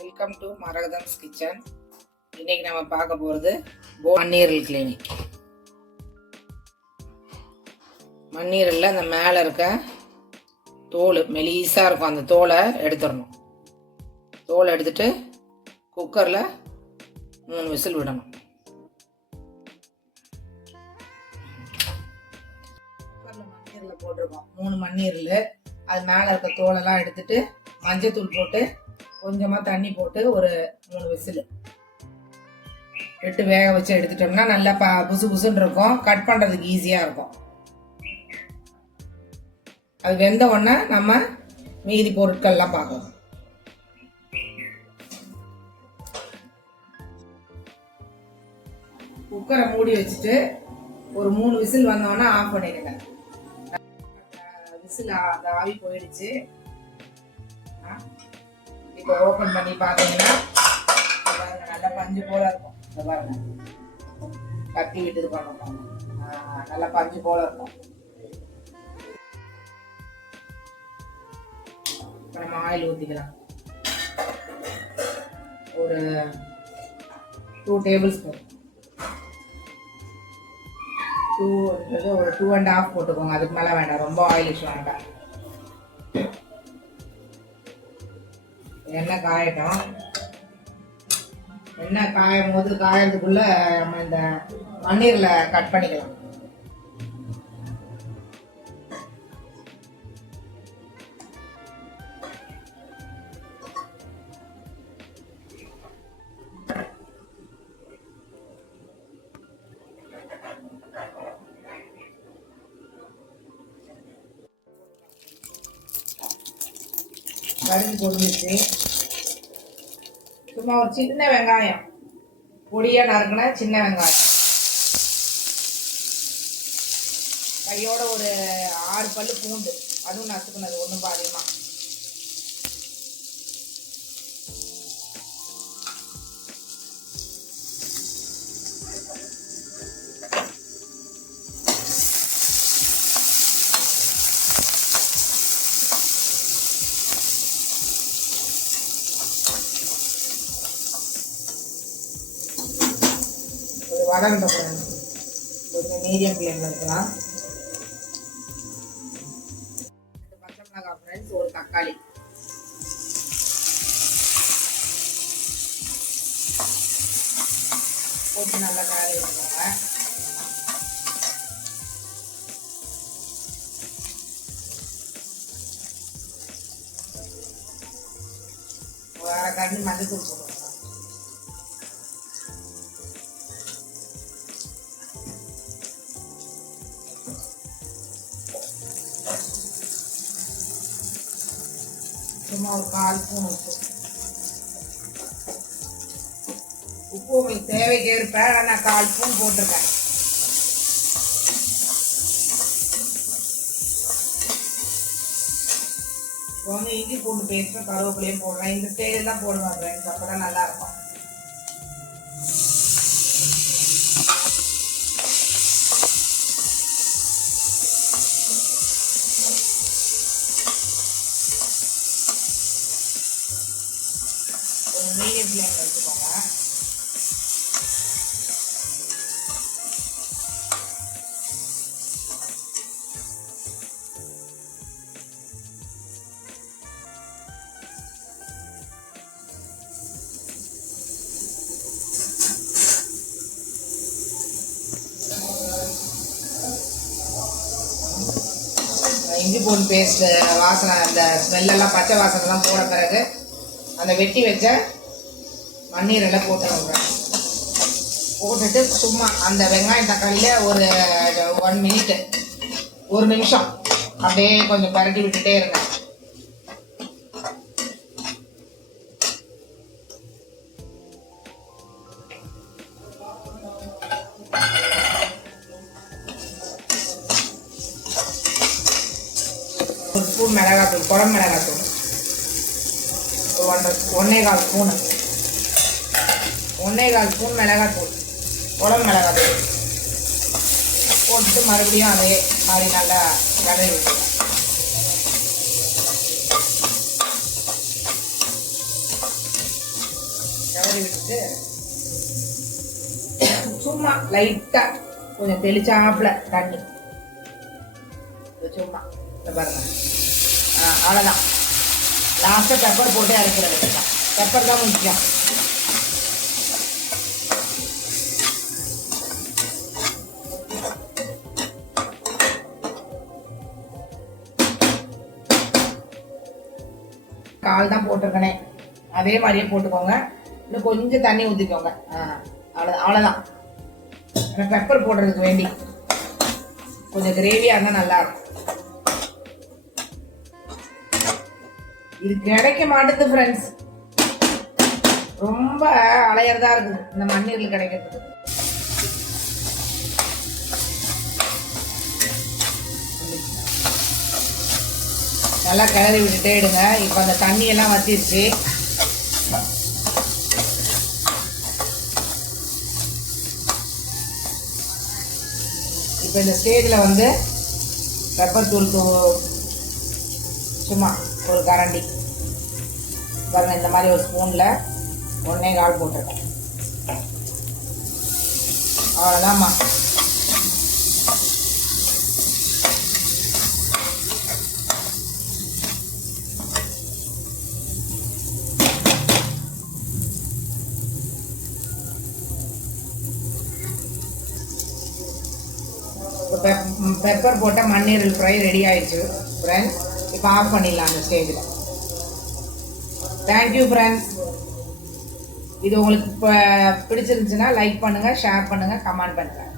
Welcome to மரகதம்ஸ் kitchen. இன்னைக்கு நம்ம பார்க்க போகிறது மண்ணீரல் கிளினிக். மண்ணீரலில் அந்த மேலே இருக்க தோல் மெலிசாக இருக்கும், அந்த தோலை எடுத்துடணும். தோலை எடுத்துட்டு குக்கரில் 3 விசில் விடணும். குக்கரில் மண்ணீரலில் போட்டிருக்கோம் 3 மண்ணீரல். அது மேலே இருக்க தோலெல்லாம் எடுத்துட்டு மஞ்சத்தூள் போட்டு கொஞ்சமாக தண்ணி போட்டு ஒரு 3 விசில் விட்டு வேக வச்சு எடுத்துட்டோம்னா நல்லா புசு புசுன்னு இருக்கும். கட் பண்ணுறதுக்கு ஈஸியாக இருக்கும். அது வெந்த உடனே நம்ம மீதி பொருட்கள்லாம் பார்க்கலாம். குக்கரை மூடி வச்சுட்டு ஒரு 3 விசில் வந்தோடனே ஆஃப் பண்ணிடுங்க. விசில் அந்த ஆவி போயிடுச்சு. இப்போ ஓப்பன் பண்ணி பார்த்தீங்கன்னா பாருங்க, நல்லா பஞ்சு போல இருக்கும். இந்த பாருங்க, கட்டி விட்டு இது பண்ணணும், நல்லா பஞ்சு போல இருக்கும். இப்போ நம்ம ஆயில் ஊற்றிக்கலாம். ஒரு 2 டேபிள் ஸ்பூன், ஒரு 2.5 போட்டுக்கோங்க. அதுக்கு மேலே வேண்டாம், ரொம்ப ஆயிலிஷ் வேண்டாம். எண்ணெய் காயட்டும். எண்ணெய் காயும் போது காயறதுக்குள்ள நம்ம இந்த மண்ணீரில் கட் பண்ணிக்கலாம். கடுகு பொரிஞ்சிச்சு. சும்மா ஒரு சின்ன வெங்காயம், பொடியாக நறுக்கின சின்ன வெங்காயம், கையோட ஒரு 6 பல்லு பூண்டு, அதுவும் நசுக்குனது, ஒன்றும் பாதியமாக. வதங்கிட்ட போடணும். கொஞ்சம் மீடியம் ஃப்ளேமில் இருக்கலாம். 2 பச்சை மிளகாய் ஃப்ரெண்ட்ஸ், ஒரு தக்காளி, போட்டு நல்லா காய வச்சுக்கோங்க. ஒரு 1/2 கரண்டி மஞ்சத்தூள் போடுவோம். சும்மா ஒரு 1/4 ஸ்பூன் உப்பு. உப்பு உங்களுக்கு தேவைக்கு ஏற்ப நான் 1/4 ஸ்பூன் போட்டிருக்கேன். இப்போ வந்து இஞ்சி பூண்டு பேஸ்ட்டும் கருவேப்பிலையும் போடுறேன். இந்த ஸ்டேஜில் தான் போடுவேன் ஃப்ரெண்ட்ஸ், அப்போ தான் நல்லா இருக்கும். மீடியம் ஃப்ளேமில் வச்சுக்கோங்க. இஞ்சி பூண்டு பேஸ்ட் வாசனை, அந்த ஸ்மெல்லாம் பச்சை வாசனைலாம் போன பிறகு அந்த வெட்டி வச்ச மண்ணீரெல்லாம் போட்டுருவேன். போட்டுட்டு சும்மா அந்த வெங்காயம் தக்காளியில் ஒரு 1 நிமிஷம் அப்படியே கொஞ்சம் பரட்டி விட்டுட்டே இருங்க. ஒரு ஸ்பூன் மிளகாத்தூள், குழம்பு மிளகாத்தூள், 1.25 ஸ்பூனு, 1.25 ஸ்பூன் மிளகாத்தூள், குழம்பு மிளகாத்தூள் போட்டுட்டு மறுபடியும் அதே மாதிரி நல்லா கலரி விட்டுருவேன். கிளறி விட்டுட்டு சும்மா லைட்டா கொஞ்சம் தெளிச்சாப்புல தண்ணி சும்மா பாருங்க. அவ்வளோதான். லாஸ்ட்டாக பெப்பர் போட்டு இறக்கிறது தான். பெப்பர் தான் முக்கியம். கால் தான் போட்டிருக்கனே, அதே மாதிரியே போட்டுக்கோங்க. இன்னும் கொஞ்சம் தண்ணி ஊற்றிக்கோங்க. அவ்வளோதான். பெப்பர் போடுறதுக்கு வேண்டி கொஞ்சம் கிரேவியாக இருந்தால் நல்லா இருக்கும். இது கிடைக்க மாட்டேது ஃப்ரெண்ட்ஸ். ரொம்ப அலையறதா இருக்குது இந்த மண்ணீரில் கிடைக்கிறதுக்கு. நல்லா கிளறி விட்டுட்டே இடுங்க. இப்போ அந்த தண்ணி எல்லாம் வத்திருச்சு. இப்போ இந்த ஸ்டேஜில் வந்து பெப்பர் தூள் சும்மா ஒரு கரண்டி பாருங்க, இந்த மாதிரி ஒரு ஸ்பூனில் 1.25 போட்டிருக்கேன். அவ்வளோதான்மா. பெப்பர் போட்ட மண்ணீரல் ஃப்ரை ரெடி ஆயிடுச்சு ஃப்ரெண்ட்ஸ். இப்போ ஆஃப் பண்ணிடலாம் அந்த ஸ்டேஜில். Thank you friends. இது உங்களுக்கு இப்போ பிடிச்சிருந்துச்சுன்னா லைக் பண்ணுங்கள், ஷேர் பண்ணுங்கள், கமெண்ட் பண்ணுங்கள்.